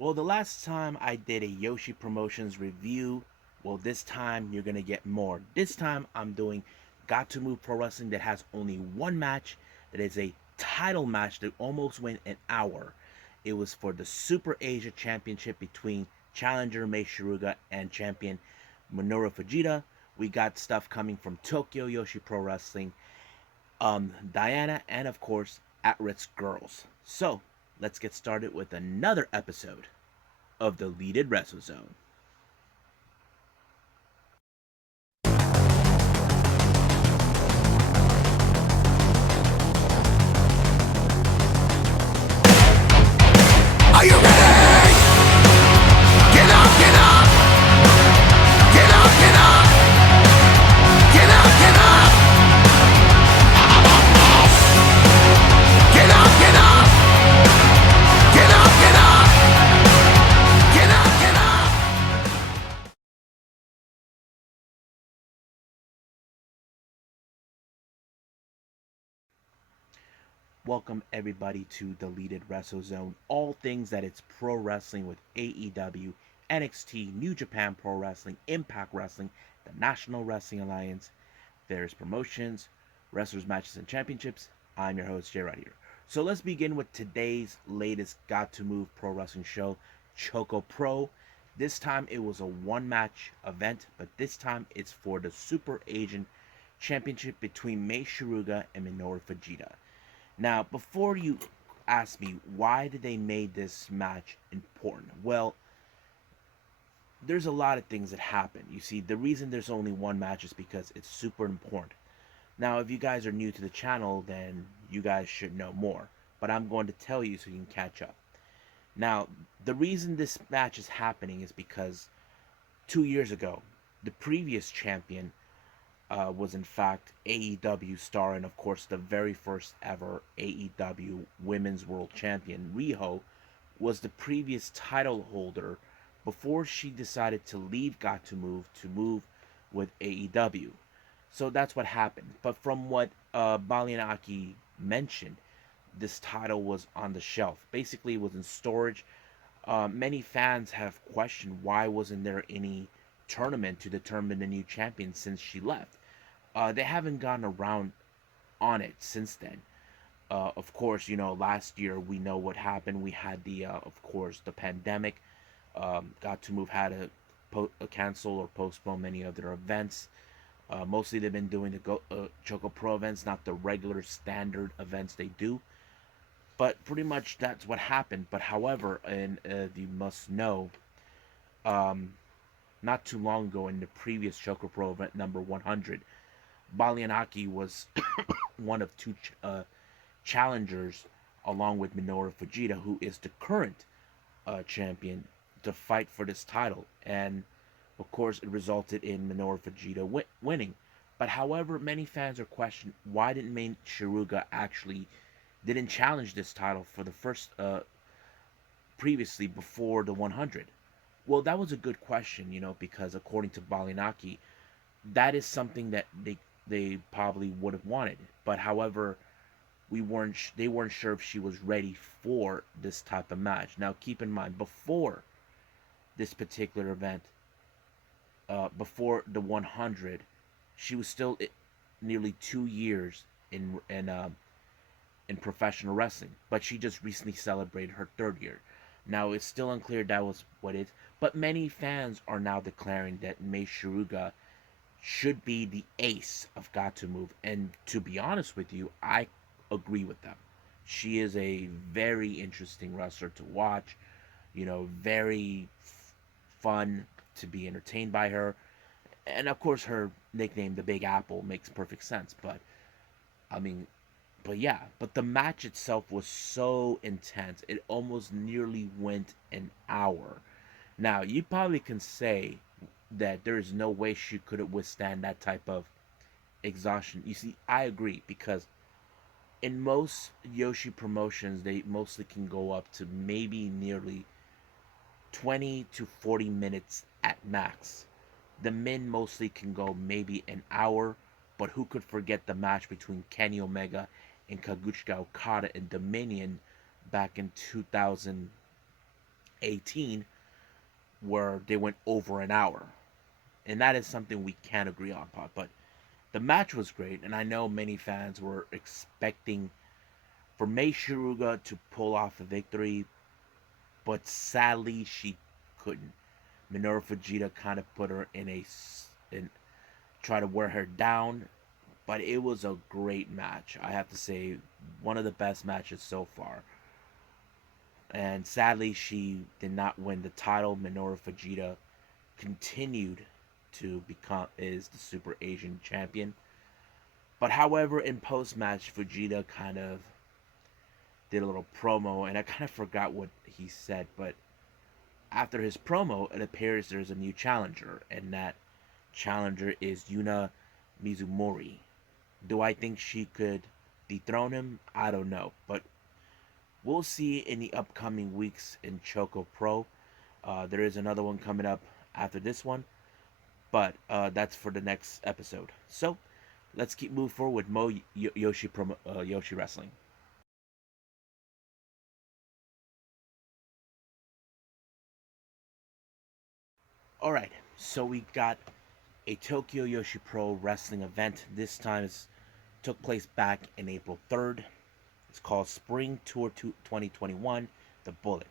Well, the last time I did a Yoshi Promotions review, well, this time you're going to get more. This time I'm doing Gatoh Move Pro Wrestling that has only one match, that is a title match that almost went an hour. It was for the Super Asia Championship between challenger Mei Shiruga and champion Minoru Fujita. We got stuff coming from Tokyo Joshi Pro Wrestling, Diana, and of course, Actwres Girls. So, let's get started with another episode of the Leaded Wrestle Zone. Are you ready? Get up, get up! Get up, get up! Get up, get up! Get up, get up! Get up, get up! Get up, get up! Welcome everybody to the Leaded Wrestle Zone. All things that it's pro wrestling with AEW, NXT, New Japan Pro Wrestling, Impact Wrestling, the National Wrestling Alliance, various promotions, wrestlers, matches, and championships. I'm your host, Jay right here. So let's begin with today's latest Gatoh Move Pro Wrestling show, ChocoPro. This time it was a one-match event, but this time it's for the Super Asian Championship between Mei Shiruga and Minoru Fujita. Now, before you ask me why did they made this match important, well, there's a lot of things that happen. You see, the reason there's only one match is because it's super important. Now, if you guys are new to the channel, then you guys should know more. But I'm going to tell you so you can catch up. Now, the reason this match is happening is because 2 years ago, the previous champion was in fact AEW star and of course the very first ever AEW Women's World Champion. Riho was the previous title holder before she decided to leave Gatoh Move to move with AEW. So that's what happened. But from what Balianaki mentioned, this title was on the shelf. Basically, it was in storage. Many fans have questioned why wasn't there any tournament to determine the new champion since she left. They haven't gotten around on it since then. Of course, last year we know what happened. We had of course, the pandemic. Got to Move had to cancel or postpone many of their events. Mostly they've been doing the ChocoPro events, not the regular standard events they do. But pretty much that's what happened. But however, and you must know, um, not too long ago in the previous ChocoPro event number 100, Balianaki was one of two challengers along with Minoru Fujita, who is the current champion, to fight for this title. And of course, it resulted in Minoru Fujita winning. But however, many fans are questioning why didn't Mei Shiruga actually didn't challenge this title for the first previously before the 100. Well, that was a good question, because according to Balinaki, that is something that they probably would have wanted. But however, they weren't sure if she was ready for this type of match. Now, keep in mind, before this particular event, before the 100, she was still nearly 2 years in professional wrestling, but she just recently celebrated her third year. Now, it's still unclear that was what it is, but many fans are now declaring that Mei Shiruga should be the ace of Gatoh Move. And to be honest with you, I agree with them. She is a very interesting wrestler to watch, very fun to be entertained by her. And of course, her nickname, the Big Apple, makes perfect sense. But, I mean, but yeah, but the match itself was so intense. It almost nearly went an hour. Now, you probably can say that there is no way she could withstand that type of exhaustion. You see, I agree because in most Yoshi promotions, they mostly can go up to maybe nearly 20 to 40 minutes at max. The men mostly can go maybe an hour, but who could forget the match between Kenny Omega and Kazuchika Okada in Dominion back in 2000, 18, where they went over an hour. And that is something we can't agree on, but the match was great, and I know many fans were expecting for Mei Shiruga to pull off a victory, but sadly she couldn't. Minoru Fujita kind of put her in try to wear her down, but it was a great match. I have to say, one of the best matches so far. And sadly, she did not win the title. Minoru Fujita continued to become is the Super Asian champion. But however, in post match, Fujita kind of did a little promo, and I kind of forgot what he said. But after his promo, it appears there's a new challenger, and that challenger is Yuna Mizumori. Do I think she could dethrone him? I don't know, but we'll see in the upcoming weeks in ChocoPro. There is another one coming up after this one, but that's for the next episode. So let's keep moving forward with Yoshi Wrestling. All right, so we got a Tokyo Joshi Pro Wrestling event. This time it took place back in April 3rd. It's called Spring Tour 2021, The Bullet.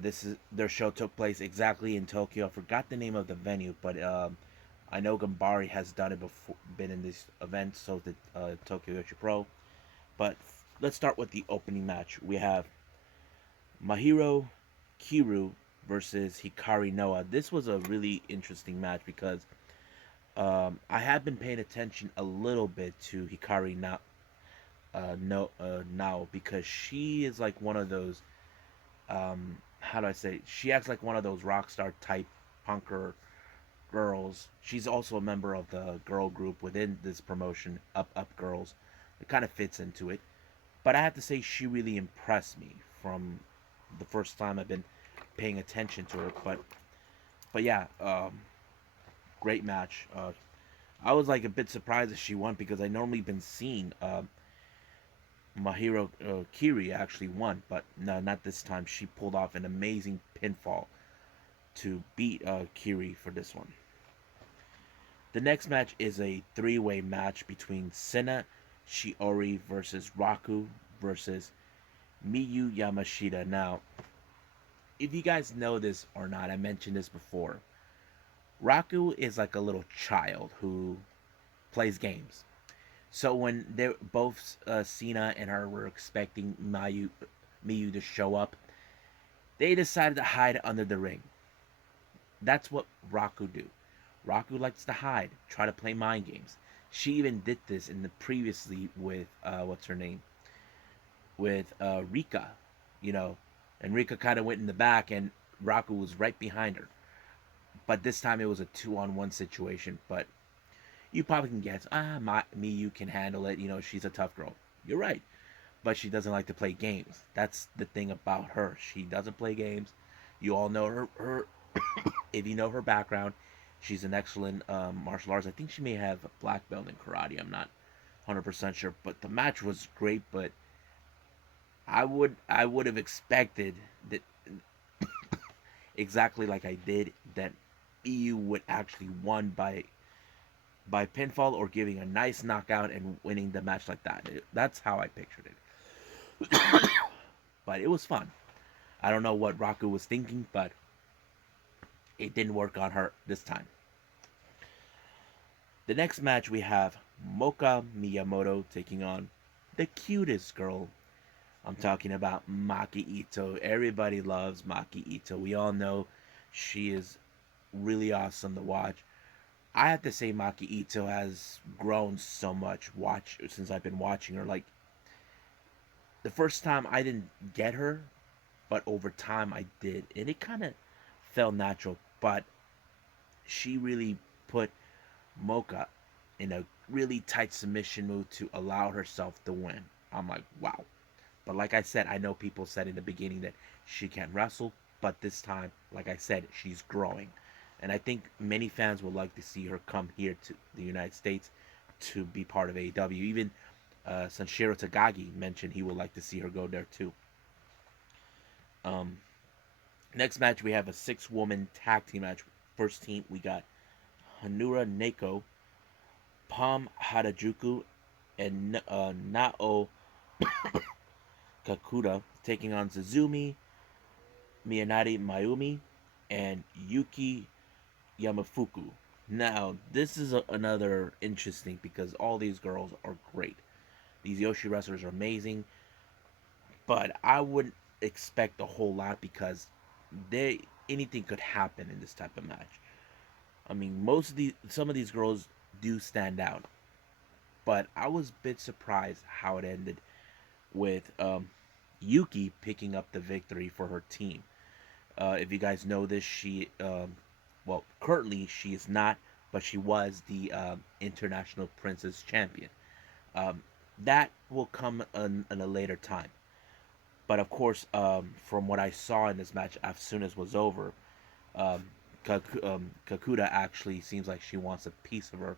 This is their show took place exactly in Tokyo. I forgot the name of the venue, but I know Gambari has done it before, been in this event, so did Tokyo Joshi Pro. But let's start with the opening match. We have Mahiro Kiru versus Hikari Noah. This was a really interesting match because I have been paying attention a little bit to Hikari now because she is like one of those how do I say? She acts like one of those rock star type punker girls. She's also a member of the girl group within this promotion, Up Girls. It kind of fits into it. But I have to say, she really impressed me from the first time I've been paying attention to her. But yeah, great match. I was like a bit surprised that she won because I normally been seeing Mahiro Kiri actually won, but no, not this time. She pulled off an amazing pinfall to beat Kiri for this one. The next match is a three-way match between Sena Shiori versus Raku versus Miyu Yamashita. Now, if you guys know this or not, I mentioned this before. Raku is like a little child who plays games. So when they both Cena and her were expecting Miyu to show up, they decided to hide under the ring. That's what Raku do. Raku likes to hide, try to play mind games. She even did this in the previously with what's her name, with Rika, you know, and Rika kind of went in the back and Raku was right behind her. But this time it was a 2-on-1 situation. But you probably can guess, Miyu can handle it. You know, she's a tough girl. You're right. But she doesn't like to play games. That's the thing about her. She doesn't play games. You all know her if you know her background, she's an excellent martial arts. I think she may have a black belt in karate. I'm not 100% sure. But the match was great. But I would have expected that exactly like I did that EU would actually won by pinfall or giving a nice knockout and winning the match like that. That's how I pictured it. But it was fun. I don't know what Raku was thinking, but it didn't work on her this time. The next match we have Moka Miyamoto taking on the cutest girl. I'm talking about Maki Ito. Everybody loves Maki Ito. We all know she is really awesome to watch. I have to say Maki Ito has grown so much since I've been watching her. Like the first time I didn't get her, but over time I did, and it kind of felt natural. But she really put Mocha in a really tight submission move to allow herself to win. I'm like, wow. But like I said, I know people said in the beginning that she can't wrestle, but this time, like I said, she's growing. And I think many fans would like to see her come here to the United States to be part of AEW. Even Sanshiro Tagagi mentioned he would like to see her go there too. Um, Next match, we have a 6-woman tag team match. First team, we got Hanura Neko, Pam Harajuku, and Nao Kakuta taking on Zuzumi, Miyanari Mayumi, and Yuki Yamafuku. Now, this is another interesting because all these girls are great. These Yoshi wrestlers are amazing, but I wouldn't expect a whole lot because they anything could happen in this type of match. I mean, some of these girls do stand out, but I was a bit surprised how it ended with Yuki picking up the victory for her team. If you guys know this, well, currently she is not, but she was the International Princess Champion. Um, that will come in a later time. But of course, from what I saw in this match, as soon as it was over, um, Kakuta actually seems like she wants a piece of her,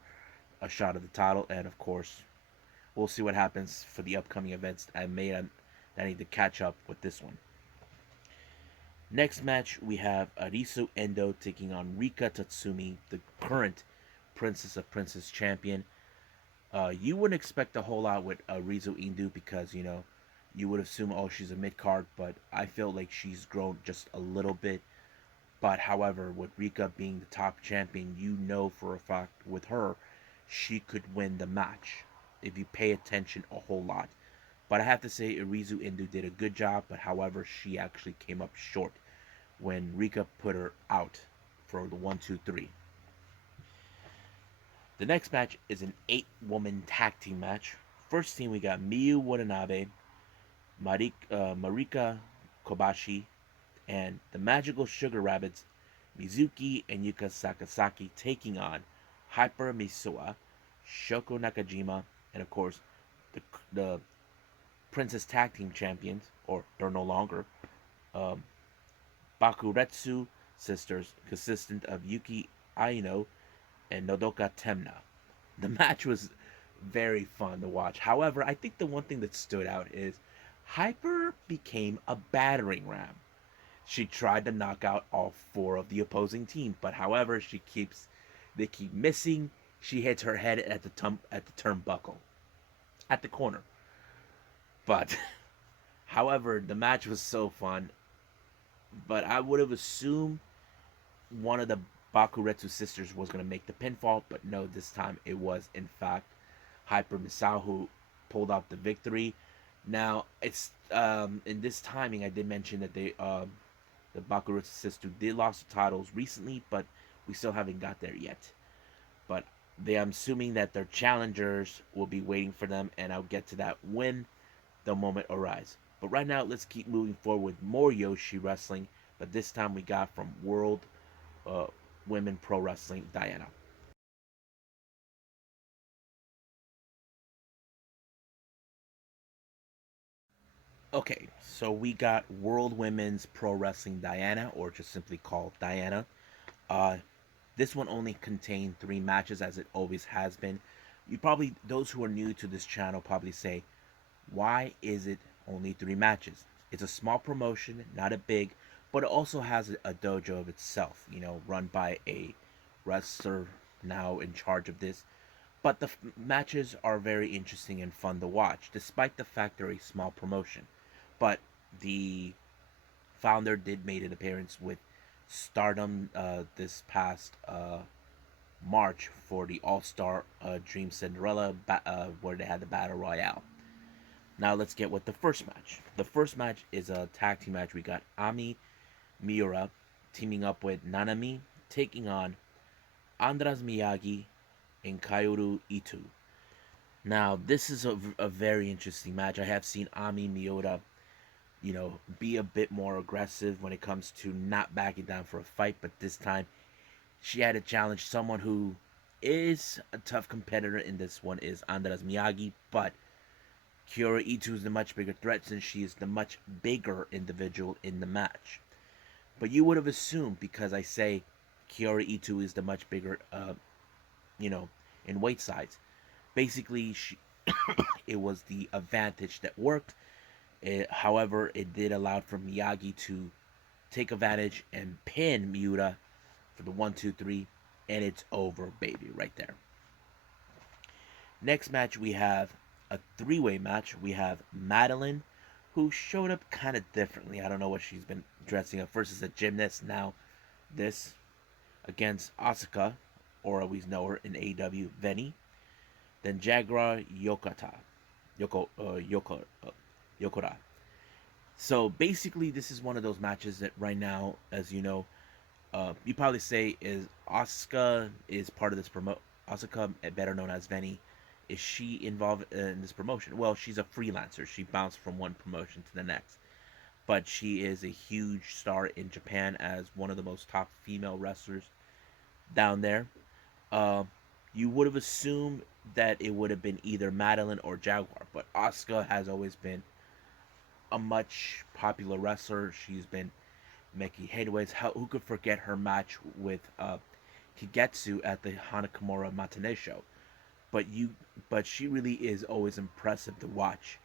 a shot of the title, and of course, we'll see what happens for the upcoming events. I need to catch up with this one. Next match, we have Arisu Endo taking on Rika Tatsumi, the current Princess of Princess champion. You wouldn't expect a whole lot with Arisu Endo because, you would assume, oh, she's a mid card, but I feel like she's grown just a little bit. But however, with Rika being the top champion, you know for a fact with her, she could win the match if you pay attention a whole lot. But I have to say, Arizu Indu did a good job, but however, she actually came up short when Rika put her out for the 1-2-3. The next match is an 8-woman tag team match. First team, we got Miyu Watanabe, Marika Kobashi, and the Magical Sugar Rabbits, Mizuki and Yuka Sakasaki, taking on Hyper Misuwa, Shoko Nakajima, and of course, the Princess Tag Team Champions, or they're no longer, um, Bakuretsu Sisters, consistent of Yuki Aino and Nodoka Temna. The match was very fun to watch. However, I think the one thing that stood out is Hyper became a battering ram. She tried to knock out all 4 of the opposing team, but however, they keep missing. She hits her head at the turnbuckle, at the corner. But however, the match was so fun. But I would have assumed one of the Bakuretsu sisters was going to make the pinfall, but no, this time it was in fact Hyper Misao who pulled out the victory. Now it's in this timing I did mention that the Bakuretsu sisters did lost the titles recently, but we still haven't got there yet. But I'm assuming that their challengers will be waiting for them, and I'll get to that when the moment arrives. But right now, let's keep moving forward with more Yoshi wrestling. But this time we got from World uh, Women Pro Wrestling, Diana. Okay, so we got World Women's Pro Wrestling Diana, or just simply called Diana. Uh, this one only contained 3 matches, as it always has been. Those who are new to this channel probably say, why is it only 3 matches? It's a small promotion, not a big, but it also has a dojo of itself, run by a wrestler now in charge of this. But the matches are very interesting and fun to watch, despite the fact they're a small promotion. But the founder did make an appearance with Stardom this past March for the All Star Dream Cinderella, where they had the Battle Royale. Now let's get with the first match. The first match is a tag team match. We got Ami Miura teaming up with Nanami, taking on Andras Miyagi and Kaoru Ito. Now this is a very interesting match. I have seen Ami Miura, be a bit more aggressive when it comes to not backing down for a fight, but this time she had to challenge someone who is a tough competitor in this one, is Andras Miyagi, but Kiora Ito is the much bigger threat since she is the much bigger individual in the match. But you would have assumed, because I say Kiora Ito is the much bigger, in weight size. Basically, it was the advantage that worked. However, it did allow for Miyagi to take advantage and pin Miura for the 1, 2, 3, and it's over, baby, right there. Next match, we have a three-way match. We have Madeline, who showed up kind of differently. I don't know what she's been dressing up. First as a gymnast, now this, against Asuka, or we know her in AEW, Veni. Then Jaguar Yokora. So basically, this is one of those matches that right now, as you know, you probably say is Asuka is part of this promo. Asuka, better known as Veni, is she involved in this promotion? Well, she's a freelancer. She bounced from one promotion to the next, but she is a huge star in Japan as one of the most top female wrestlers down there. Uh, you would have assumed that it would have been either Madeline or Jaguar, but Asuka has always been a much popular wrestler. She's been making headways. Who could forget her match with Kigetsu at the Hanakamura Matinee show? But she really is always impressive to watch.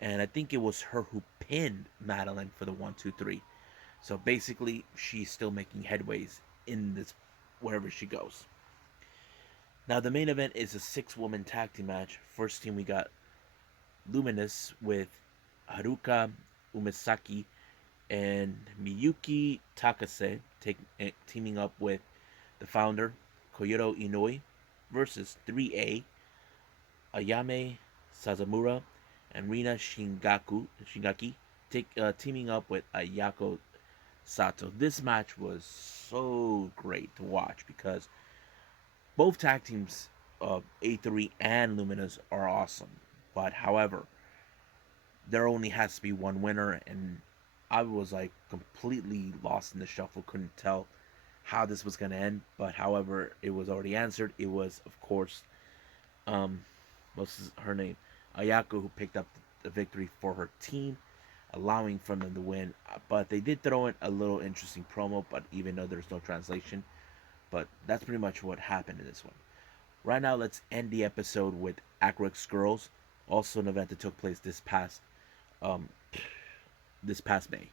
And I think it was her who pinned Madeline for the 1, 2, 3. So basically, she's still making headways in this wherever she goes. Now the main event is a 6-woman tag team match. First team, we got Luminous with Haruka Umesaki and Miyuki Takase teaming up with the founder Koyoto Inoue versus 3A Ayame Sazamura and Rina Shingaki teaming up with Ayako Sato. This match was so great to watch because both tag teams, A3 and Luminous, are awesome. But however, there only has to be one winner, and I was like completely lost in the shuffle. Couldn't tell how this was gonna end. But however, it was already answered. It was, of course, what's her name, Ayako, who picked up the victory for her team, allowing for them to win. But they did throw in a little interesting promo. But even though there's no translation, but that's pretty much what happened in this one. Right now, let's end the episode with Actwres Girls, also an event that took place um, this past May.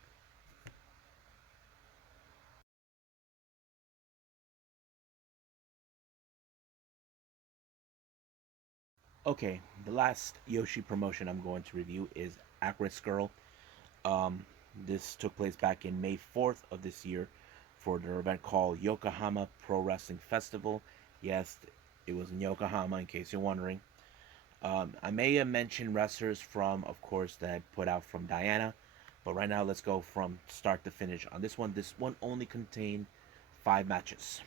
Okay, the last Yoshi promotion I'm going to review is Actwres Girl. Um, this took place back in May 4th of this year for their event called Yokohama Pro Wrestling Festival. Yes, it was in Yokohama, in case you're wondering. I may have mentioned wrestlers from, of course, that I put out from Diana, but right now let's go from start to finish on this one. This one only contained 5 matches.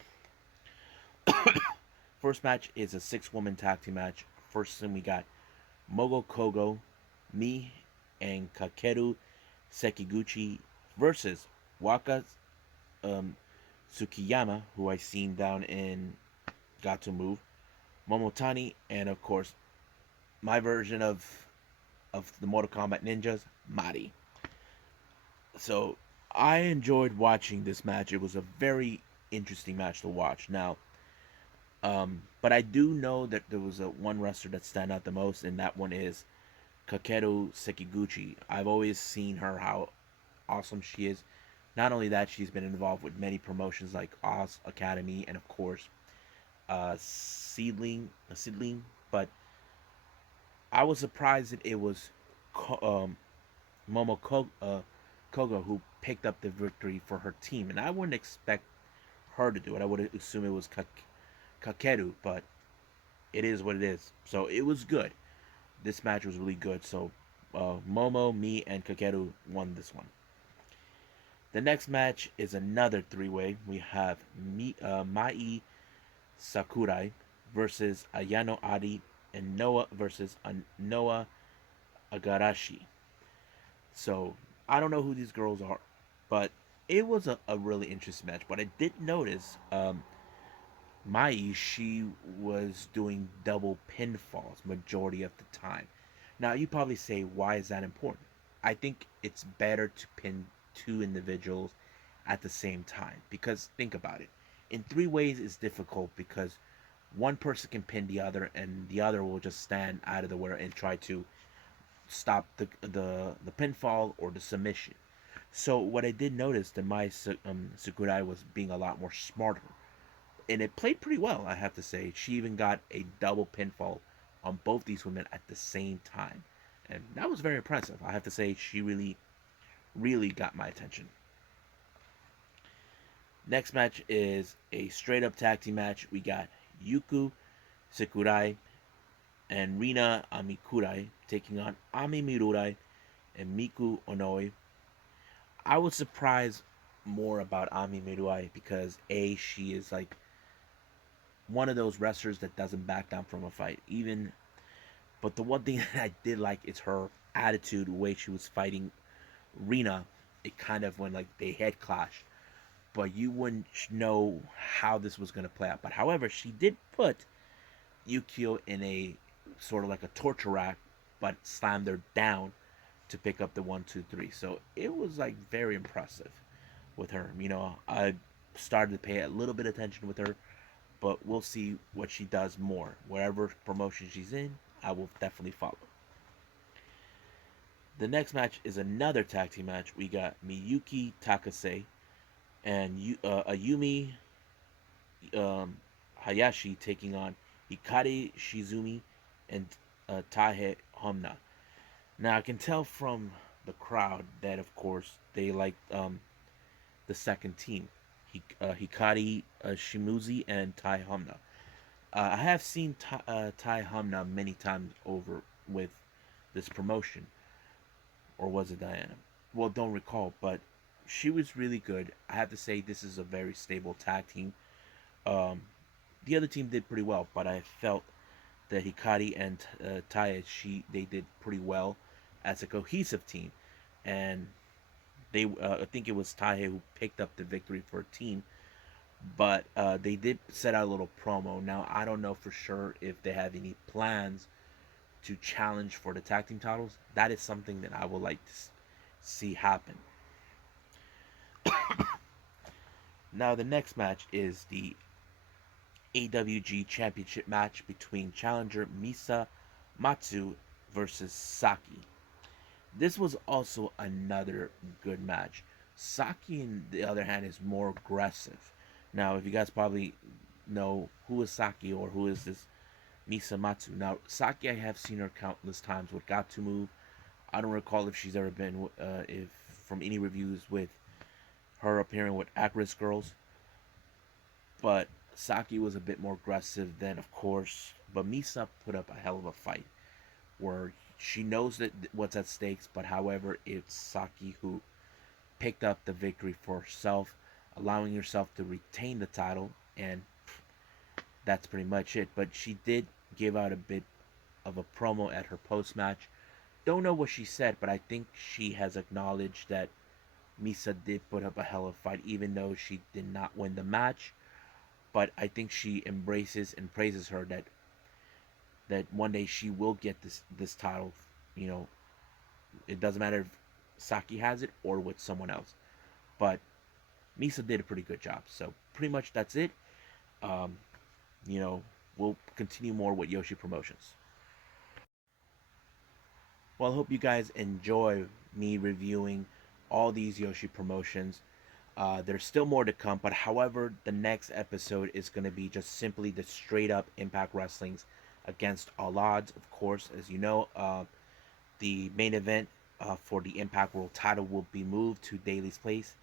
First match is a 6-woman tag team match. First thing we got Mogo Kogo, me, and Kakeru Sekiguchi versus Waka Tsukiyama, who I seen down in Gatoh Move, Momotani, and of course my version of the Mortal Kombat Ninjas, Mari. So I enjoyed watching this match. It was a very interesting match to watch. Now, but I do know that there was one wrestler that stand out the most, and that one is Kakeru Sekiguchi. I've always seen her how awesome she is. Not only that, she's been involved with many promotions like Oz Academy and of course Seedling. But I was surprised that it was Momo Kogo who picked up the victory for her team, and I wouldn't expect her to do it. I would assume it was Kakeru, but it is what it is. So it was good. This match was really good. So Momo, me, and Kakeru won this one. The next match is another 3-way. We have Mai Sakurai versus Ayano Adi and Noah versus Noah Agarashi. So I don't know who these girls are, but it was a really interesting match. But I did notice Mai, she was doing double pinfalls majority of the time. Now you probably say, why is that important? I think it's better to pin 2 individuals at the same time, because think about it. In 3 ways it's difficult because one person can pin the other and the other will just stand out of the way and try to stop the pinfall or the submission. So what I did notice that my Sakurai was being a lot more smarter, and it played pretty well. I have to say, she even got a double pinfall on both these women at the same time, and that was very impressive. I have to say, she really got my attention. Next match is a straight up tag team match. We got Yuku Sakurai and Rina Amikurai taking on Ami Mirurai and Miku Onoi. I was surprised more about Ami Miruai because she is like one of those wrestlers that doesn't back down from a fight. But the one thing that I did like is her attitude, the way she was fighting Rina. It kind of when like they head clashed, but you wouldn't know how this was going to play out. But however, she did put Yukio in a sort of like a torture rack, but slammed her down to pick up the 1, 2, 3. So it was like very impressive with her. I started to pay a little bit of attention with her, but we'll see what she does more. Wherever promotion she's in, I will definitely follow. The next match is another tag team match. We got Miyuki Takase and Ayumi Hayashi taking on Hikari Shizumi and Tahe Homna. Now I can tell from the crowd that, of course, they like the second team, Hikari Shimuzi and Tai Homna. I have seen Tai Homna many times over with this promotion, or was it Diana? Well, don't recall, but she was really good. I have to say this is a very stable tag team. Um, the other team did pretty well, but I felt that Hikari and Taya, they did pretty well as a cohesive team, and I think it was Taya who picked up the victory for a team, but they did set out a little promo. Now I don't know for sure if they have any plans to challenge for the tag team titles. That is something that I would like to see happen. Now the next match is the AWG Championship match between challenger Misa Matsu versus Saki. This was also another good match. Saki, on the other hand, is more aggressive. Now, if you guys probably know who is Saki or who is this Misa Matsu. Now, Saki, I have seen her countless times with Gatoh Move. I don't recall if she's ever been, if from any reviews with her appearing with Actwres girls. But Saki was a bit more aggressive than, of course, but Misa put up a hell of a fight where she knows that what's at stakes, but however, it's Saki who picked up the victory for herself, allowing herself to retain the title, and that's pretty much it. But she did give out a bit of a promo at her post match. Don't know what she said, but I think she has acknowledged that Misa did put up a hell of a fight, even though she did not win the match. But I think she embraces and praises her that one day she will get this title. You know, it doesn't matter if Saki has it or with someone else. But Misa did a pretty good job. So pretty much that's it. Um, we'll continue more with Joshi Promotions. Well, I hope you guys enjoy me reviewing all these Joshi Promotions. There's still more to come, but however, the next episode is going to be just simply the straight up Impact Wrestling's Against All Odds. Of course, as you know, the main event for the Impact World title will be moved to Daly's Place.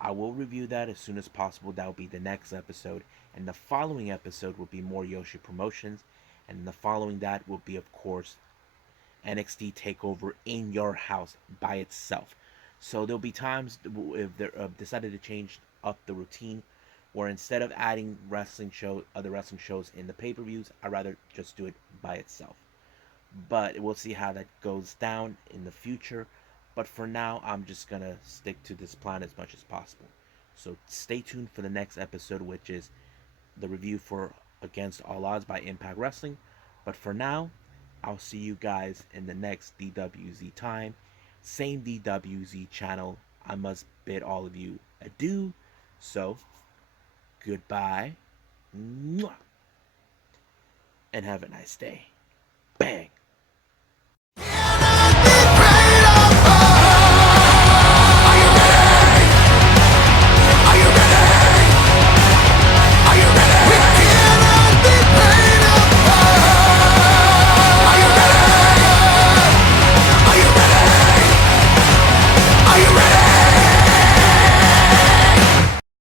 I will review that as soon as possible. That will be the next episode. And the following episode will be more Joshi Promotions. And the following that will be, of course, NXT TakeOver in your house by itself. So there'll be times if they're decided to change up the routine, where instead of adding other wrestling shows in the pay-per-views, I'd rather just do it by itself. But we'll see how that goes down in the future. But for now, I'm just gonna stick to this plan as much as possible. So stay tuned for the next episode, which is the review for Against All Odds by Impact Wrestling. But for now, I'll see you guys in the next DWZ time. Same DWZ channel. I must bid all of you adieu. So, goodbye. And have a nice day. Bang.